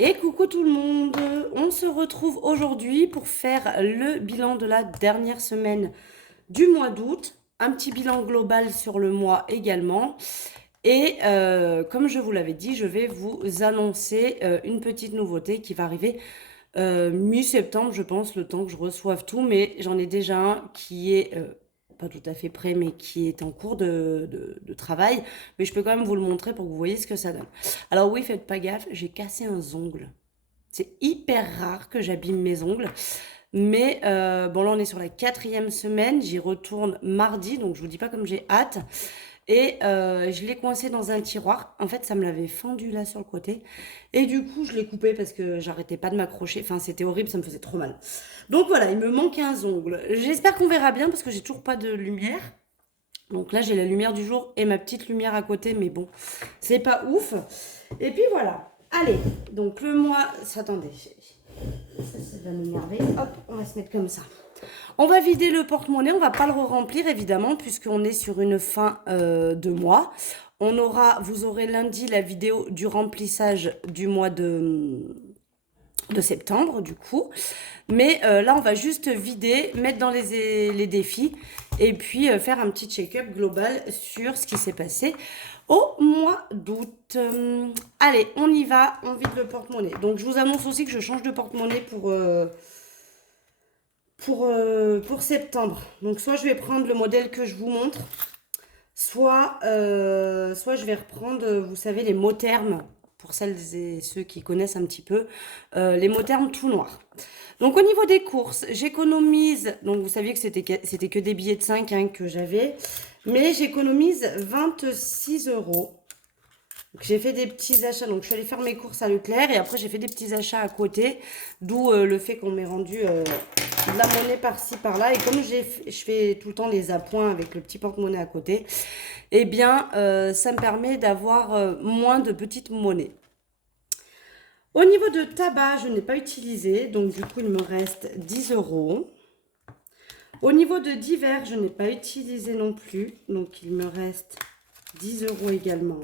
Et coucou tout le monde, on se retrouve aujourd'hui pour faire le bilan de la dernière semaine du mois d'août, un petit bilan global sur le mois également. Et comme je vous l'avais dit, je vais vous annoncer une petite nouveauté qui va arriver mi-septembre, je pense, le temps que je reçoive tout, mais j'en ai déjà un qui est pas tout à fait prêt, mais qui est en cours de travail. Mais je peux quand même vous le montrer pour que vous voyez ce que ça donne. Alors oui, faites pas gaffe, j'ai cassé un ongle. C'est hyper rare que j'abîme mes ongles. Mais bon, là, on est sur la quatrième semaine. J'y retourne mardi, donc je vous dis pas comme j'ai hâte. Et je l'ai coincé dans un tiroir. En fait, ça me l'avait fendu là sur le côté. Et du coup, je l'ai coupé parce que j'arrêtais pas de m'accrocher. Enfin, c'était horrible, ça me faisait trop mal. Donc voilà, il me manque un ongle. J'espère qu'on verra bien parce que j'ai toujours pas de lumière. Donc là, j'ai la lumière du jour et ma petite lumière à côté, mais bon, c'est pas ouf. Et puis voilà. Allez, donc le mois. Attendez, ça va m'énerver. Hop, on va se mettre comme ça. On va vider le porte-monnaie, on va pas le remplir évidemment, puisqu'on est sur une fin de mois. Vous aurez lundi la vidéo du remplissage du mois de septembre, du coup. Mais là, on va juste vider, mettre dans les défis et puis faire un petit check-up global sur ce qui s'est passé au mois d'août. Allez, on y va, on vide le porte-monnaie. Donc, je vous annonce aussi que je change de porte-monnaie pour septembre. Donc, soit je vais prendre le modèle que je vous montre, soit je vais reprendre, vous savez, les mots termes, pour celles et ceux qui connaissent un petit peu, les mots termes tout noirs. Donc au niveau des courses, j'économise, donc vous saviez que c'était que des billets de 5 hein, que j'avais, mais j'économise 26 euros. Donc j'ai fait des petits achats, donc je suis allée faire mes courses à Leclerc et après j'ai fait des petits achats à côté, d'où le fait qu'on m'ait rendu de la monnaie par-ci par-là. Et comme je fais tout le temps les appoints avec le petit porte-monnaie à côté, eh bien ça me permet d'avoir moins de petites monnaies. Au niveau de tabac, je n'ai pas utilisé, donc du coup il me reste 10 euros. Au niveau de divers, je n'ai pas utilisé non plus, donc il me reste 10 euros également.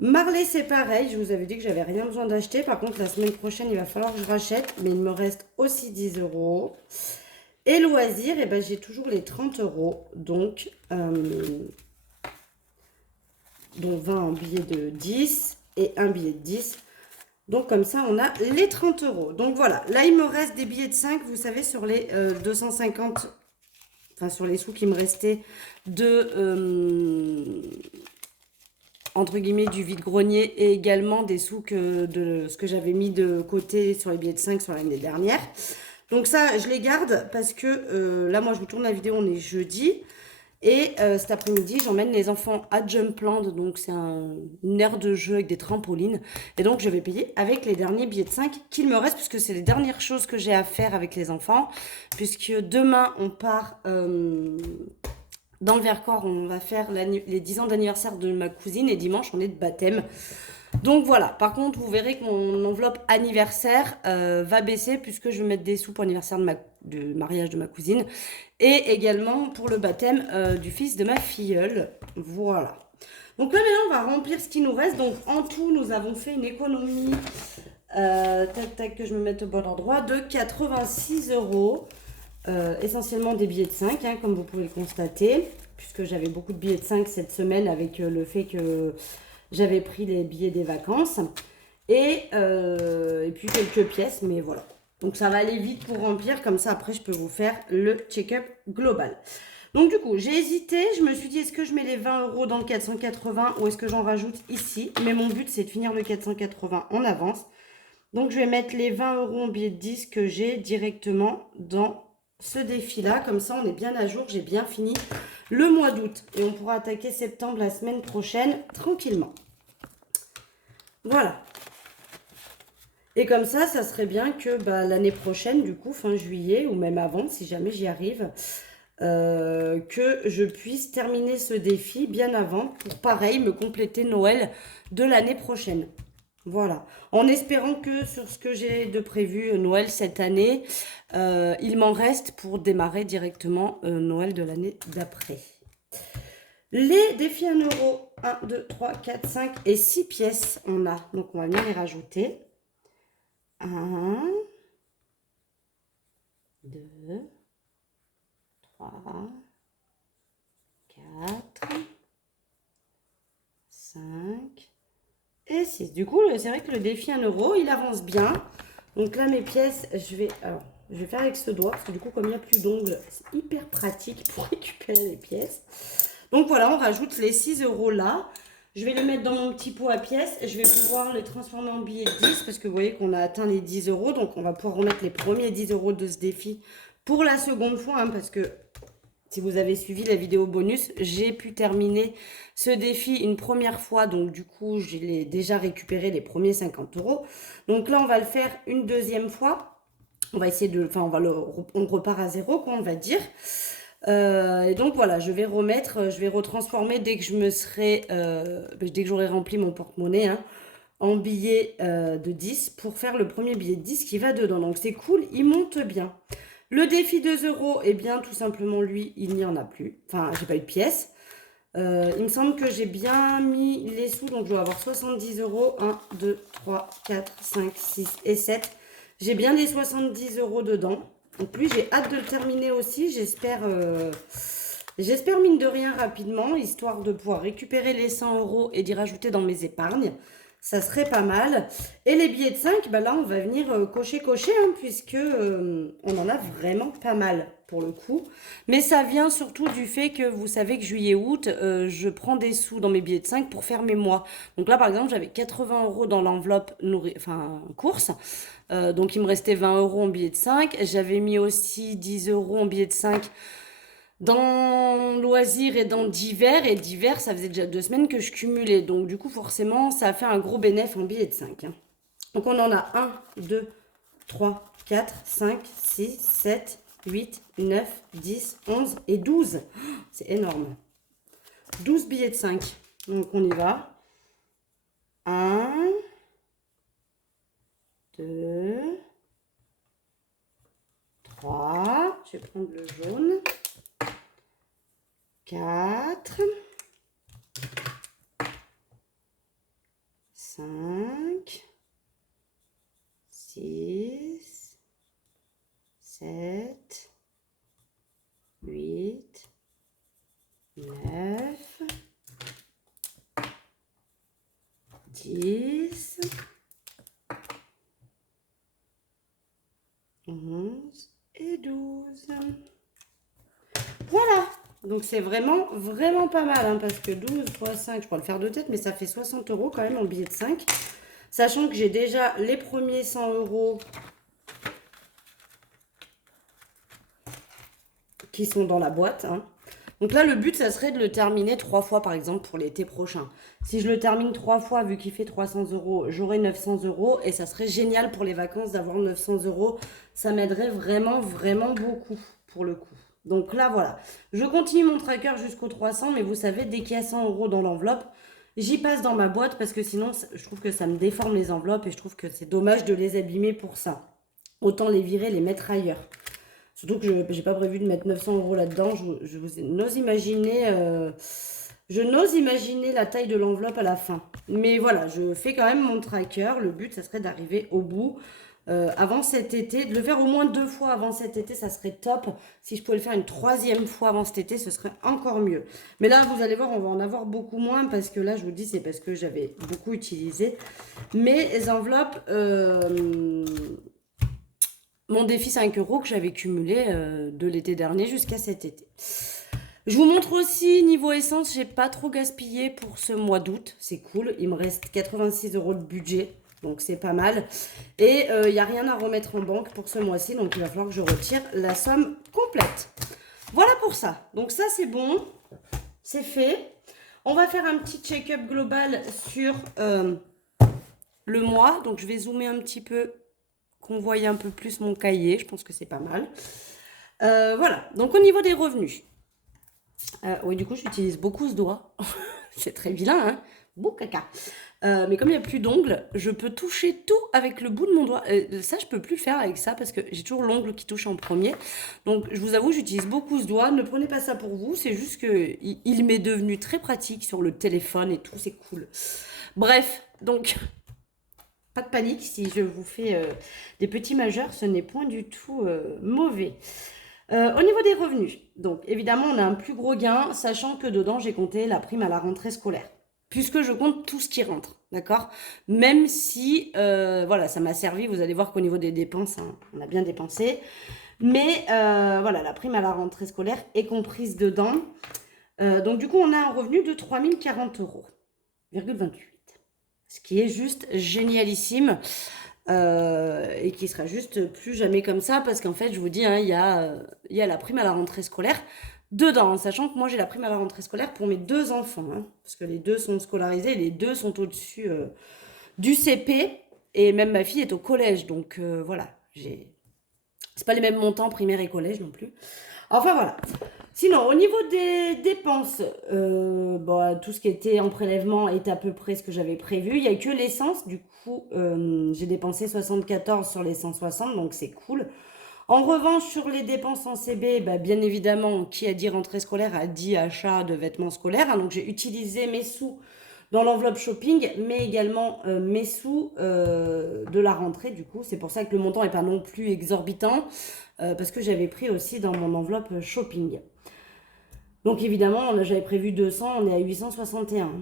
Marley, c'est pareil, je vous avais dit que j'avais rien besoin d'acheter. Par contre, la semaine prochaine, il va falloir que je rachète, mais il me reste aussi 10 euros. Et loisirs, eh ben, j'ai toujours les 30 euros, donc dont 20 en billet de 10 et un billet de 10. Donc comme ça, on a les 30 euros. Donc voilà, là, il me reste des billets de 5, vous savez, sur les 250, enfin sur les sous qui me restaient entre guillemets, du vide-grenier et également des sous de ce que j'avais mis de côté sur les billets de 5 sur l'année dernière. Donc ça, je les garde parce que là, moi, je vous tourne la vidéo, on est jeudi. Et cet après-midi, j'emmène les enfants à Jumpland, donc c'est une aire de jeu avec des trampolines. Et donc, je vais payer avec les derniers billets de 5 qu'il me reste, puisque c'est les dernières choses que j'ai à faire avec les enfants. Puisque demain, on part dans le Vercors, on va faire les 10 ans d'anniversaire de ma cousine et dimanche, on est de baptême. Donc voilà, par contre, vous verrez que mon enveloppe anniversaire va baisser puisque je vais mettre des sous pour l'anniversaire de mariage de ma cousine et également pour le baptême du fils de ma filleule. Voilà. Donc là, maintenant, on va remplir ce qui nous reste. Donc en tout, nous avons fait une économie, tac tac, que je me mette au bon endroit, de 86 euros. Essentiellement des billets de 5, hein, comme vous pouvez le constater, puisque j'avais beaucoup de billets de 5 cette semaine avec le fait que j'avais pris les billets des vacances. Et puis quelques pièces, mais voilà. Donc ça va aller vite pour remplir, comme ça après je peux vous faire le check-up global. Donc du coup, j'ai hésité, je me suis dit est-ce que je mets les 20 euros dans le 480 ou est-ce que j'en rajoute ici. Mais mon but c'est de finir le 480 en avance. Donc je vais mettre les 20 euros en billet de 10 que j'ai directement dans ce défi-là. Comme ça, on est bien à jour. J'ai bien fini le mois d'août. Et on pourra attaquer septembre la semaine prochaine tranquillement. Voilà. Et comme ça serait bien que l'année prochaine, du coup, fin juillet ou même avant, si jamais j'y arrive, que je puisse terminer ce défi bien avant pour, pareil, me compléter Noël de l'année prochaine. Voilà, en espérant que sur ce que j'ai de prévu Noël cette année, il m'en reste pour démarrer directement Noël de l'année d'après. Les défis 1 euro, 1, 2, 3, 4, 5 et 6 pièces on a. Donc on va venir les rajouter. 1, 2, 3, 4, 5 et 6. Du coup, c'est vrai que le défi 1 euro, il avance bien. Donc là, mes pièces, je vais faire avec ce doigt, parce que du coup, comme il n'y a plus d'ongles, c'est hyper pratique pour récupérer les pièces. Donc voilà, on rajoute les 6 euros là. Je vais les mettre dans mon petit pot à pièces. Je vais pouvoir les transformer en billets de 10, parce que vous voyez qu'on a atteint les 10 euros. Donc on va pouvoir remettre les premiers 10 euros de ce défi pour la seconde fois, hein, parce que si vous avez suivi la vidéo bonus, j'ai pu terminer ce défi une première fois. Donc du coup, j'ai déjà récupéré les premiers 50 euros. Donc là, on va le faire une deuxième fois. On va essayer de... Enfin, on repart à zéro, quoi, on va dire. Et donc voilà, je vais retransformer dès que dès que j'aurai rempli mon porte-monnaie, hein, en billet de 10 pour faire le premier billet de 10 qui va dedans. Donc c'est cool, il monte bien. Le défi 2 euros, eh bien tout simplement lui, il n'y en a plus. Enfin, j'ai pas eu de pièces. Il me semble que j'ai bien mis les sous, donc je dois avoir 70 euros. 1, 2, 3, 4, 5, 6 et 7. J'ai bien les 70 euros dedans. Donc lui, j'ai hâte de le terminer aussi. J'espère mine de rien rapidement, histoire de pouvoir récupérer les 100 euros et d'y rajouter dans mes épargnes. Ça serait pas mal. Et les billets de 5, bah là, on va venir cocher, hein, puisque on en a vraiment pas mal pour le coup. Mais ça vient surtout du fait que vous savez que juillet-août, je prends des sous dans mes billets de 5 pour faire mes mois. Donc là, par exemple, j'avais 80 euros dans l'enveloppe course. Donc il me restait 20 euros en billets de 5. J'avais mis aussi 10 euros en billets de 5 dans loisirs et dans divers. Et divers, ça faisait déjà 2 semaines que je cumulais. Donc du coup, forcément, ça a fait un gros bénéfice en billets de 5. Hein. Donc on en a 1, 2, 3, 4, 5, 6, 7, 8, 9, 10, 11 et 12. C'est énorme. 12 billets de 5. Donc on y va. 1, 2, 3. Je vais prendre le jaune. 4, 5, 6, 7, 8, 9, 10, 11 et 12. Voilà. Donc c'est vraiment, vraiment pas mal, hein, parce que 12 fois 5, je pourrais le faire de tête, mais ça fait 60 euros quand même en billet de 5. Sachant que j'ai déjà les premiers 100 euros qui sont dans la boîte. Hein. Donc là, le but, ça serait de le terminer 3 fois, par exemple, pour l'été prochain. Si je le termine 3 fois, vu qu'il fait 300 euros, j'aurai 900 euros. Et ça serait génial pour les vacances d'avoir 900 euros. Ça m'aiderait vraiment, vraiment beaucoup, pour le coup. Donc là, voilà. Je continue mon tracker jusqu'au 300, mais vous savez, dès qu'il y a 100 euros dans l'enveloppe, j'y passe dans ma boîte parce que sinon, je trouve que ça me déforme les enveloppes et je trouve que c'est dommage de les abîmer pour ça. Autant les virer, les mettre ailleurs. Surtout que je n'ai pas prévu de mettre 900 euros là-dedans. N'ose imaginer, je n'ose imaginer la taille de l'enveloppe à la fin. Mais voilà, je fais quand même mon tracker. Le but, ça serait d'arriver au bout avant cet été. De le faire au moins 2 fois avant cet été, ça serait top. Si je pouvais le faire une 3e fois avant cet été, ce serait encore mieux. Mais là, vous allez voir, on va en avoir beaucoup moins parce que là, je vous dis, c'est parce que j'avais beaucoup utilisé mes enveloppes... mon défi 5 euros que j'avais cumulé de l'été dernier jusqu'à cet été. Je vous montre aussi, niveau essence, j'ai pas trop gaspillé pour ce mois d'août. C'est cool. Il me reste 86 euros de budget. Donc c'est pas mal. Et il n'y a rien à remettre en banque pour ce mois-ci. Donc il va falloir que je retire la somme complète. Voilà pour ça. Donc ça c'est bon. C'est fait. On va faire un petit check-up global sur le mois. Donc je vais zoomer un petit peu, qu'on voie un peu plus mon cahier. Je pense que c'est pas mal. Voilà. Donc au niveau des revenus. Oui, du coup, j'utilise beaucoup ce doigt. C'est très vilain, hein. Caca. Mais comme il n'y a plus d'ongles, je peux toucher tout avec le bout de mon doigt. Ça, je peux plus le faire avec ça parce que j'ai toujours l'ongle qui touche en premier. Donc, je vous avoue, j'utilise beaucoup ce doigt. Ne prenez pas ça pour vous. C'est juste que il m'est devenu très pratique sur le téléphone et tout. C'est cool. Bref, donc, pas de panique si je vous fais des petits majeurs. Ce n'est point du tout mauvais. Au niveau des revenus, donc évidemment, on a un plus gros gain, sachant que dedans, j'ai compté la prime à la rentrée scolaire. Puisque je compte tout ce qui rentre, d'accord? Même si, voilà, ça m'a servi, vous allez voir qu'au niveau des dépenses, hein, on a bien dépensé. Mais voilà, la prime à la rentrée scolaire est comprise dedans. Donc du coup, on a un revenu de 3040 euros, 28. Ce qui est juste génialissime. Et qui sera juste plus jamais comme ça parce qu'en fait je vous dis hein, il y a la prime à la rentrée scolaire dedans, hein, sachant que moi j'ai la prime à la rentrée scolaire pour mes 2 enfants hein, parce que les 2 sont scolarisés, les 2 sont au-dessus du CP et même ma fille est au collège donc voilà, c'est pas les mêmes montants primaire et collège non plus. Enfin voilà. Sinon, au niveau des dépenses, bon, tout ce qui était en prélèvement est à peu près ce que j'avais prévu. Il n'y a que l'essence, du coup, j'ai dépensé 74 sur les 160, donc c'est cool. En revanche, sur les dépenses en CB, bah, bien évidemment, qui a dit rentrée scolaire a dit achat de vêtements scolaires. Hein, donc j'ai utilisé mes sous dans l'enveloppe shopping, mais également mes sous de la rentrée, du coup. C'est pour ça que le montant n'est pas non plus exorbitant, parce que j'avais pris aussi dans mon enveloppe shopping. Donc évidemment, j'avais prévu 200, on est à 861.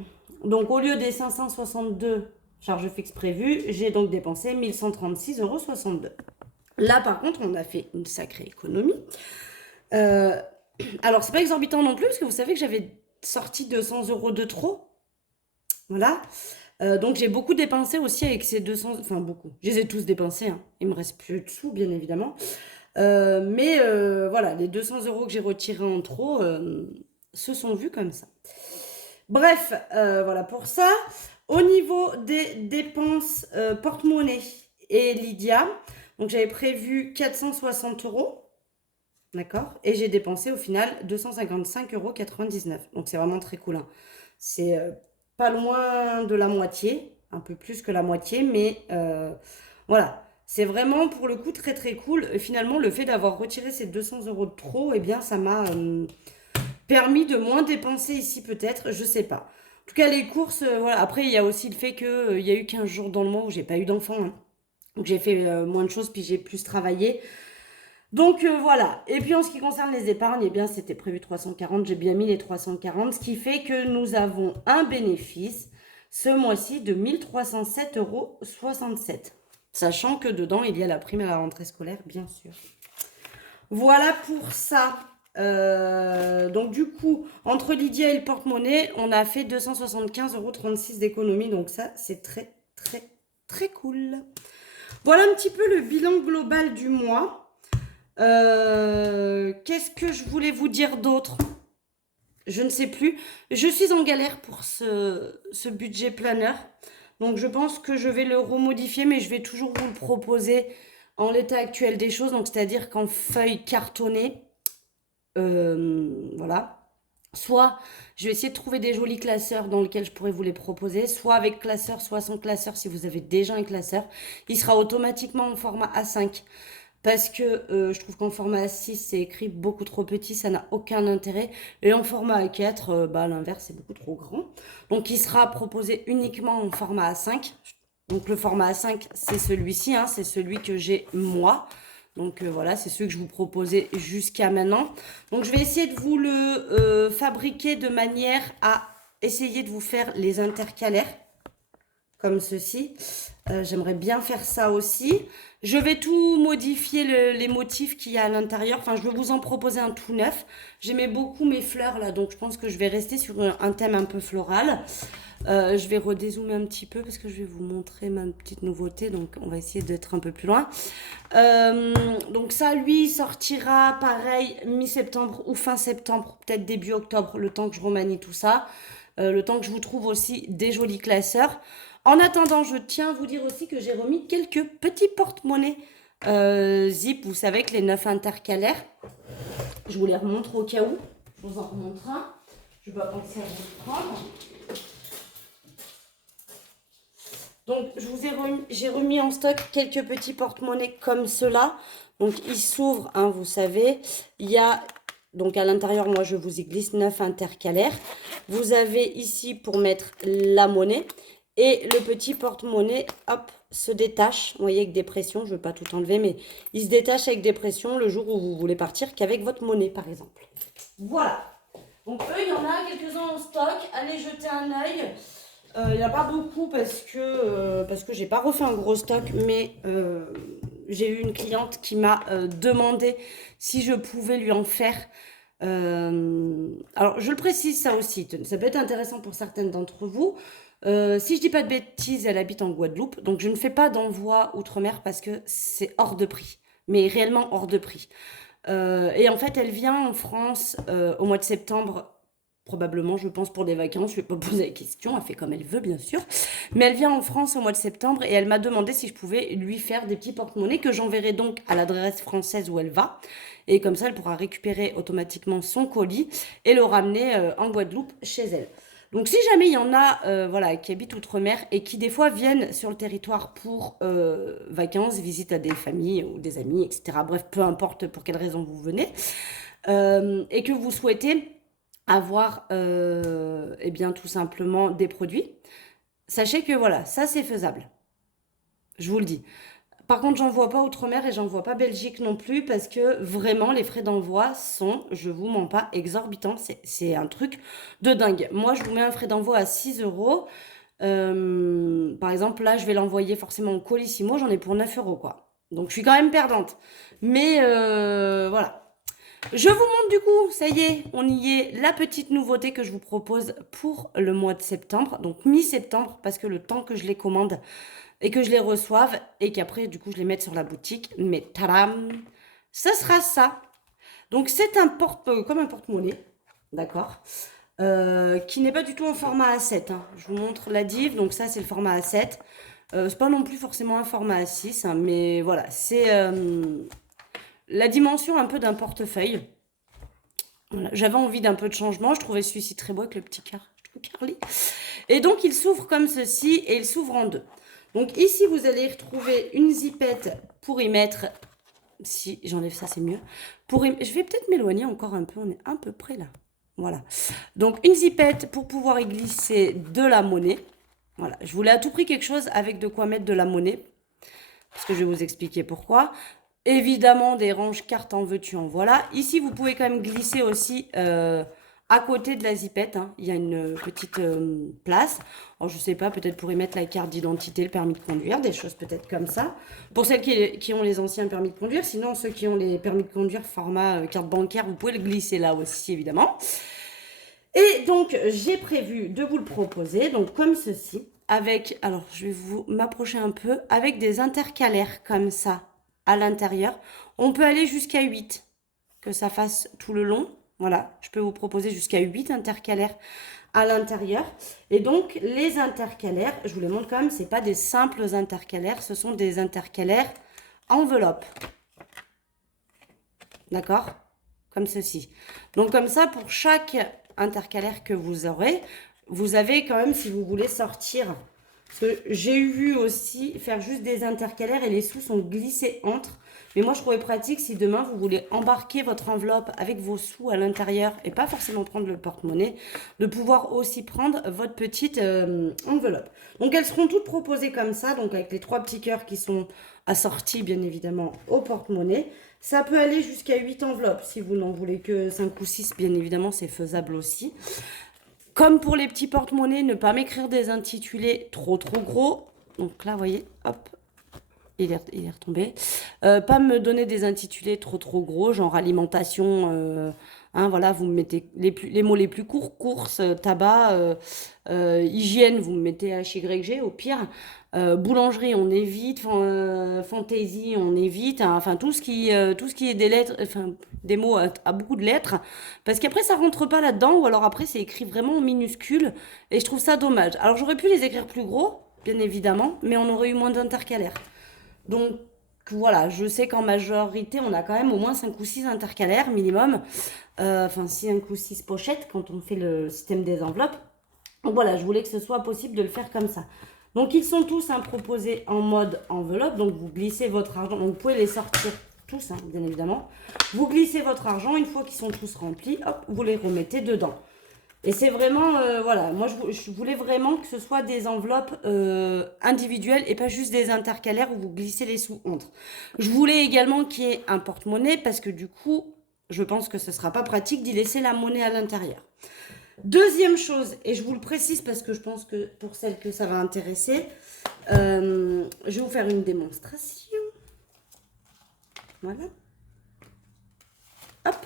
Donc au lieu des 562 charges fixes prévues, j'ai donc dépensé 1136,62 €. Là par contre, on a fait une sacrée économie. Alors c'est pas exorbitant non plus, parce que vous savez que j'avais sorti 200 € de trop. Voilà. Donc j'ai beaucoup dépensé aussi avec ces 200, enfin beaucoup. Je les ai tous dépensés, hein. Il me reste plus de sous, bien évidemment. Mais voilà, les 200 € que j'ai retirés en trop se sont vus comme ça. Bref, voilà pour ça. Au niveau des dépenses porte-monnaie et Lydia, donc j'avais prévu 460 €, d'accord? Et j'ai dépensé au final 255,99 €. Donc c'est vraiment très cool, hein. C'est pas loin de la moitié, un peu plus que la moitié, mais voilà. C'est vraiment pour le coup très très cool. Finalement, le fait d'avoir retiré ces 200 € de trop, eh bien, ça m'a permis de moins dépenser ici peut-être, je sais pas. En tout cas, les courses, voilà. Après, il y a aussi le fait qu'il y a eu 15 jours dans le mois où j'ai pas eu d'enfant, hein. Donc j'ai fait moins de choses, puis j'ai plus travaillé. Donc voilà. Et puis en ce qui concerne les épargnes, eh bien c'était prévu 340, j'ai bien mis les 340, ce qui fait que nous avons un bénéfice ce mois-ci de 1307,67 €. Sachant que dedans, il y a la prime à la rentrée scolaire, bien sûr. Voilà pour ça. Donc du coup, entre Lydia et le porte-monnaie, on a fait 275,36 € d'économie. Donc ça, c'est très, très, très cool. Voilà un petit peu le bilan global du mois. Qu'est-ce que je voulais vous dire d'autre? Je ne sais plus. Je suis en galère pour ce budget planner. Donc je pense que je vais le remodifier, mais je vais toujours vous le proposer en l'état actuel des choses. Donc c'est-à-dire qu'en feuille cartonnée. Voilà. Soit je vais essayer de trouver des jolis classeurs dans lesquels je pourrais vous les proposer, soit avec classeur, soit sans classeur si vous avez déjà un classeur. Il sera automatiquement en format A5 parce que je trouve qu'en format A6 c'est écrit beaucoup trop petit, ça n'a aucun intérêt. Et en format A4, bah, à l'inverse c'est beaucoup trop grand. Donc il sera proposé uniquement en format A5. Donc le format A5 c'est celui-ci, hein, c'est celui que j'ai moi. Donc voilà, c'est ce que je vous proposais jusqu'à maintenant. Donc je vais essayer de vous le fabriquer de manière à essayer de vous faire les intercalaires, comme ceci. J'aimerais bien faire ça aussi. Je vais tout modifier les motifs qu'il y a à l'intérieur. Enfin, je vais vous en proposer un tout neuf. J'aimais beaucoup mes fleurs là, donc je pense que je vais rester sur un thème un peu floral. Je vais redézoomer un petit peu parce que je vais vous montrer ma petite nouveauté. Donc, on va essayer d'être un peu plus loin. Donc ça, lui, sortira pareil mi-septembre ou fin septembre, peut-être début octobre, le temps que je remanie tout ça. Le temps que je vous trouve aussi des jolis classeurs. En attendant, je tiens à vous dire aussi que j'ai remis quelques petits porte-monnaies zip. Vous savez que les 9 intercalaires. Je vous les remontre au cas où. Je vous en remontre un. Je vais pas penser à vous le prendre. Donc, j'ai remis en stock quelques petits porte-monnaies comme cela. Donc, ils s'ouvrent, hein, vous savez. Il y a, donc à l'intérieur, moi, je vous y glisse 9 intercalaires. Vous avez ici pour mettre la monnaie. Et le petit porte-monnaie, hop, se détache. Vous voyez, avec des pressions. Je ne veux pas tout enlever, mais il se détache avec des pressions le jour où vous voulez partir qu'avec votre monnaie, par exemple. Voilà. Donc, eux, il y en a quelques-uns en stock. Allez jeter un œil. Il n'y en a pas beaucoup parce que j'ai pas refait un gros stock, mais j'ai eu une cliente qui m'a demandé si je pouvais lui en faire. Alors, je le précise ça aussi, ça peut être intéressant pour certaines d'entre vous. Si je dis pas de bêtises, elle habite en Guadeloupe, donc je ne fais pas d'envoi outre-mer parce que c'est hors de prix, mais réellement hors de prix. Et en fait, elle vient en France au mois de septembre. Probablement, je pense, pour des vacances. Je ne vais pas poser la question. Elle fait comme elle veut, bien sûr. Mais elle vient en France au mois de septembre et elle m'a demandé si je pouvais lui faire des petits porte-monnaies que j'enverrai donc à l'adresse française où elle va. Et comme ça, elle pourra récupérer automatiquement son colis et le ramener en Guadeloupe chez elle. Donc, si jamais il y en a voilà, qui habitent outre-mer et qui, des fois, viennent sur le territoire pour vacances, visite à des familles ou des amis, etc. Bref, peu importe pour quelle raison vous venez. Et que vous souhaitez avoir eh bien tout simplement des produits, sachez que voilà, ça c'est faisable. Je vous le dis. Par contre, j'envoie pas outre-mer et j'envoie pas Belgique non plus parce que vraiment les frais d'envoi sont, je vous mens pas, exorbitants. C'est un truc de dingue. Moi, je vous mets un frais d'envoi à 6 euros. Par exemple, là, je vais l'envoyer forcément en Colissimo, j'en ai pour 9 euros quoi. Donc, je suis quand même perdante. Mais voilà. Je vous montre du coup, ça y est, on y est, la petite nouveauté que je vous propose pour le mois de septembre, donc mi-septembre, parce que le temps que je les commande et que je les reçoive et qu'après du coup je les mette sur la boutique, mais tadam, ce sera ça. Donc c'est un comme un porte-monnaie, d'accord, qui n'est pas du tout en format A7, hein. Je vous montre la div, donc ça c'est le format A7. C'est pas non plus forcément un format A6, hein, mais voilà, c'est la dimension un peu d'un portefeuille. Voilà. J'avais envie d'un peu de changement. Je trouvais celui-ci très beau avec le petit carly. Et donc, il s'ouvre comme ceci et il s'ouvre en deux. Donc, ici, vous allez retrouver une zipette pour y mettre... Si j'enlève ça, c'est mieux. Je vais peut-être m'éloigner encore un peu. On est à peu près là. Voilà. Donc, une zipette pour pouvoir y glisser de la monnaie. Voilà. Je voulais à tout prix quelque chose avec de quoi mettre de la monnaie. Parce que je vais vous expliquer pourquoi. Évidemment, des ranges cartes en veux-tu, en voilà. Ici, vous pouvez quand même glisser aussi à côté de la zipette, hein. Il y a une petite place. Alors, je sais pas, peut-être pour y mettre la carte d'identité, le permis de conduire, des choses peut-être comme ça. Pour celles qui ont les anciens permis de conduire. Sinon, ceux qui ont les permis de conduire format carte bancaire, vous pouvez le glisser là aussi, évidemment. Et donc, j'ai prévu de vous le proposer, donc comme ceci, avec, alors je vais vous m'approcher un peu, avec des intercalaires comme ça à l'intérieur. On peut aller jusqu'à 8, que ça fasse tout le long. Voilà, je peux vous proposer jusqu'à 8 intercalaires à l'intérieur. Et donc, les intercalaires, je vous les montre quand même, ce n'est pas des simples intercalaires, ce sont des intercalaires enveloppes. D'accord? Comme ceci. Donc, comme ça, pour chaque intercalaire que vous aurez, vous avez quand même, si vous voulez sortir... Parce que j'ai vu aussi faire juste des intercalaires et les sous sont glissés entre. Mais moi, je trouvais pratique si demain, vous voulez embarquer votre enveloppe avec vos sous à l'intérieur et pas forcément prendre le porte-monnaie, de pouvoir aussi prendre votre petite enveloppe. Donc, elles seront toutes proposées comme ça, donc avec les 3 petits cœurs qui sont assortis, bien évidemment, au porte-monnaie. Ça peut aller jusqu'à 8 enveloppes. Si vous n'en voulez que 5 ou 6, bien évidemment, c'est faisable aussi. Comme pour les petits porte-monnaies, ne pas m'écrire des intitulés trop gros. Donc là, vous voyez, hop, il est retombé. Pas me donner des intitulés trop gros, genre alimentation, hein, voilà, vous me mettez les mots les plus courts, courses, tabac, hygiène, vous me mettez HYG au pire. Boulangerie, on évite. Fantaisie, on évite. Hein, enfin, tout ce qui est des lettres, enfin, des mots à beaucoup de lettres. Parce qu'après, ça rentre pas là-dedans. Ou alors après, c'est écrit vraiment en minuscule. Et je trouve ça dommage. Alors, j'aurais pu les écrire plus gros, bien évidemment. Mais on aurait eu moins d'intercalaires. Donc, voilà, je sais qu'en majorité, on a quand même au moins 5 ou 6 intercalaires minimum. Enfin, 5 ou 6 pochettes quand on fait le système des enveloppes. Donc voilà, je voulais que ce soit possible de le faire comme ça. Donc, ils sont tous proposés en mode enveloppe. Donc, vous glissez votre argent. Donc, vous pouvez les sortir tous, hein, bien évidemment. Vous glissez votre argent. Une fois qu'ils sont tous remplis, hop, vous les remettez dedans. Et c'est vraiment, voilà, moi je voulais vraiment que ce soit des enveloppes individuelles et pas juste des intercalaires où vous glissez les sous entre. Je voulais également qu'il y ait un porte-monnaie parce que du coup, je pense que ce ne sera pas pratique d'y laisser la monnaie à l'intérieur. Deuxième chose, et je vous le précise parce que je pense que pour celles que ça va intéresser, je vais vous faire une démonstration. Voilà. Hop.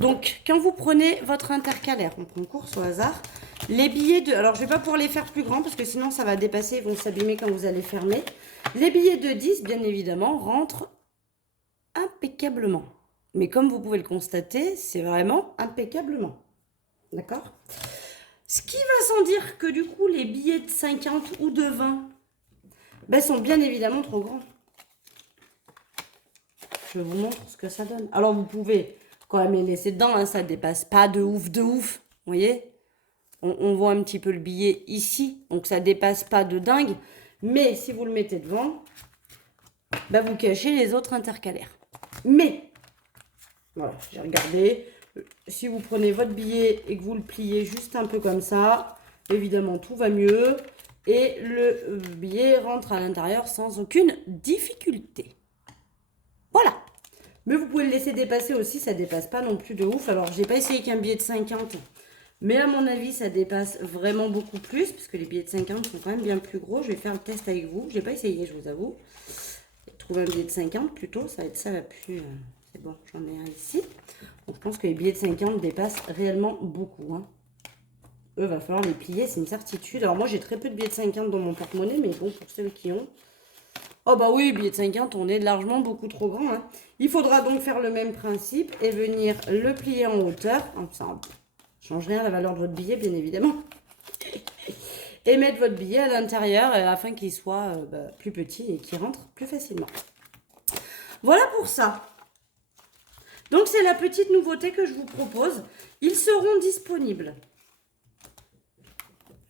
Donc, quand vous prenez votre intercalaire, on prend course au hasard, les billets de... Alors, je ne vais pas pouvoir les faire plus grands parce que sinon, ça va dépasser, ils vont s'abîmer quand vous allez fermer. Les billets de 10, bien évidemment, rentrent impeccablement. Mais comme vous pouvez le constater, c'est vraiment impeccablement. D'accord? Ce qui va sans dire que du coup, les billets de 50 ou de 20 ben, sont bien évidemment trop grands. Je vous montre ce que ça donne. Alors, vous pouvez quand même les laisser dedans, hein, ça ne dépasse pas de ouf, vous voyez? On voit un petit peu le billet ici, donc ça ne dépasse pas de dingue. Mais si vous le mettez devant, ben, vous cachez les autres intercalaires. Mais, voilà, j'ai regardé. Si vous prenez votre billet et que vous le pliez juste un peu comme ça, évidemment, tout va mieux. Et le billet rentre à l'intérieur sans aucune difficulté. Voilà. Mais vous pouvez le laisser dépasser aussi, ça dépasse pas non plus de ouf. Alors, j'ai pas essayé qu'un billet de 50, mais à mon avis, ça dépasse vraiment beaucoup plus, parce que les billets de 50 sont quand même bien plus gros. Je vais faire le test avec vous. J'ai pas essayé, je vous avoue. Trouver un billet de 50 plutôt, ça va être ça la plus... c'est bon, j'en ai un ici. Donc, je pense que les billets de 50 dépassent réellement beaucoup. Hein. Eux, va falloir les plier, c'est une certitude. Alors, moi, j'ai très peu de billets de 50 dans mon porte-monnaie, mais bon, pour ceux qui ont... Oh bah oui, billet de 50, on est largement beaucoup trop grand. Hein. Il faudra donc faire le même principe et venir le plier en hauteur. Ça ne change rien à la valeur de votre billet, bien évidemment. Et mettre votre billet à l'intérieur afin qu'il soit plus petit et qu'il rentre plus facilement. Voilà pour ça. Donc c'est la petite nouveauté que je vous propose. Ils seront disponibles.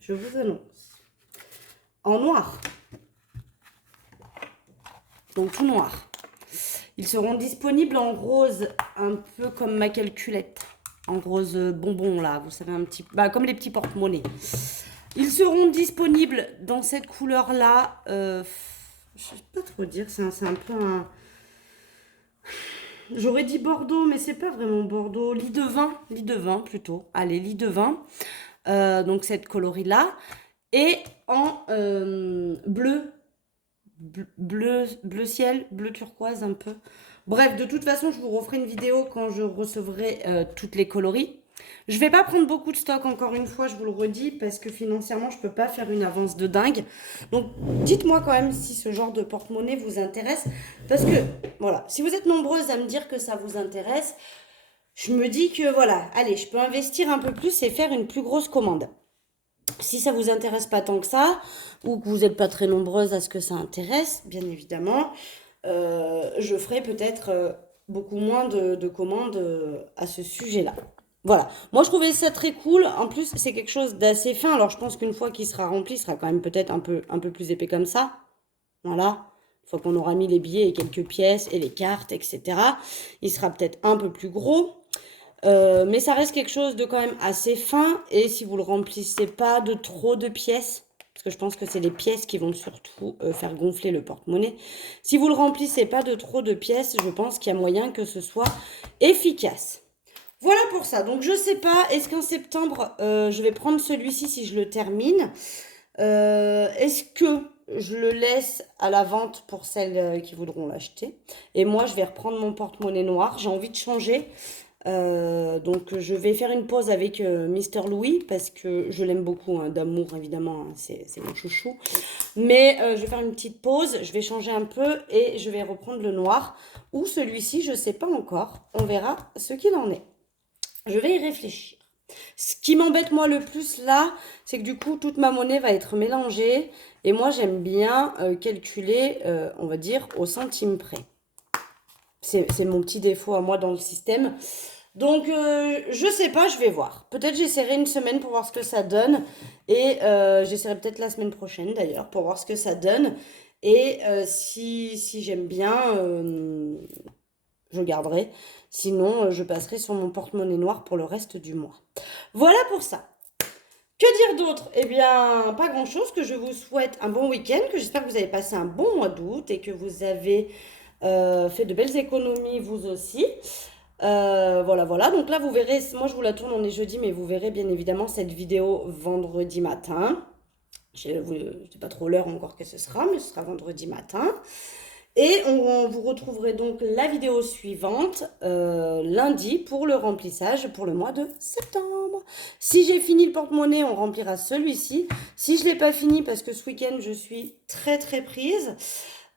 Je vous annonce. En noir. Donc tout noir. Ils seront disponibles en rose, un peu comme ma calculette. En rose bonbon là, vous savez, un petit, comme les petits porte-monnaies. Ils seront disponibles dans cette couleur là. Je ne sais pas trop dire, c'est un peu un... J'aurais dit Bordeaux, mais c'est pas vraiment Bordeaux. Lit de vin plutôt. Allez, lit de vin. Donc cette coloris-là. Et en bleu. Bleu ciel, bleu turquoise un peu. Bref, de toute façon, je vous referai une vidéo quand je recevrai toutes les coloris. Je vais pas prendre beaucoup de stock, encore une fois, je vous le redis, parce que financièrement, je peux pas faire une avance de dingue. Donc, dites-moi quand même si ce genre de porte-monnaie vous intéresse. Parce que, voilà, si vous êtes nombreuses à me dire que ça vous intéresse, je me dis que, voilà, allez, je peux investir un peu plus et faire une plus grosse commande. Si ça vous intéresse pas tant que ça, ou que vous n'êtes pas très nombreuses à ce que ça intéresse, bien évidemment, je ferai peut-être beaucoup moins de commandes à ce sujet-là. Voilà, moi je trouvais ça très cool. En plus, c'est quelque chose d'assez fin. Alors, je pense qu'une fois qu'il sera rempli, il sera quand même peut-être un peu plus épais comme ça. Voilà, une fois qu'on aura mis les billets et quelques pièces et les cartes, etc. Il sera peut-être un peu plus gros. Mais ça reste quelque chose de quand même assez fin. Et si vous le remplissez pas de trop de pièces, parce que je pense que c'est les pièces qui vont surtout faire gonfler le porte-monnaie. Si vous le remplissez pas de trop de pièces, je pense qu'il y a moyen que ce soit efficace. Voilà pour ça. Donc, je sais pas, est-ce qu'en septembre, je vais prendre celui-ci si je le termine. Est-ce que je le laisse à la vente pour celles qui voudront l'acheter? Et moi, je vais reprendre mon porte-monnaie noir. J'ai envie de changer. Donc, je vais faire une pause avec Mister Louis parce que je l'aime beaucoup, hein, d'amour, évidemment. Hein, c'est mon chouchou. Mais je vais faire une petite pause. Je vais changer un peu et je vais reprendre le noir. Ou celui-ci, je ne sais pas encore. On verra ce qu'il en est. Je vais y réfléchir. Ce qui m'embête moi le plus là, c'est que du coup, toute ma monnaie va être mélangée. Et moi, j'aime bien calculer, on va dire, au centime près. C'est mon petit défaut à moi dans le système. Donc, je sais pas, je vais voir. Peut-être j'essaierai une semaine pour voir ce que ça donne. Et j'essaierai peut-être la semaine prochaine d'ailleurs pour voir ce que ça donne. Et si j'aime bien, je garderai. Sinon, je passerai sur mon porte-monnaie noir pour le reste du mois. Voilà pour ça. Que dire d'autre? Eh bien, pas grand-chose, que je vous souhaite un bon week-end, que j'espère que vous avez passé un bon mois d'août et que vous avez fait de belles économies vous aussi. Voilà, voilà. Donc là, vous verrez, moi je vous la tourne, on est jeudi, mais vous verrez bien évidemment cette vidéo vendredi matin. Je ne sais pas trop l'heure encore que ce sera, mais ce sera vendredi matin. Et vous retrouverez donc la vidéo suivante lundi pour le remplissage pour le mois de septembre. Si j'ai fini le porte-monnaie, on remplira celui-ci. Si je ne l'ai pas fini, parce que ce week-end, je suis très très prise,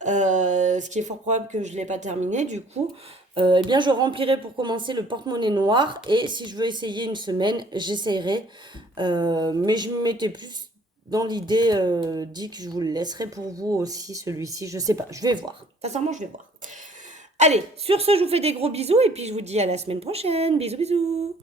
ce qui est fort probable que je ne l'ai pas terminé, du coup, eh bien, je remplirai pour commencer le porte-monnaie noir. Et si je veux essayer une semaine, j'essayerai. Mais je me mettais plus dans l'idée, dit que je vous le laisserai pour vous aussi, celui-ci. Je sais pas, je vais voir. Sincèrement, je vais voir. Allez, sur ce, je vous fais des gros bisous et puis je vous dis à la semaine prochaine. Bisous, bisous.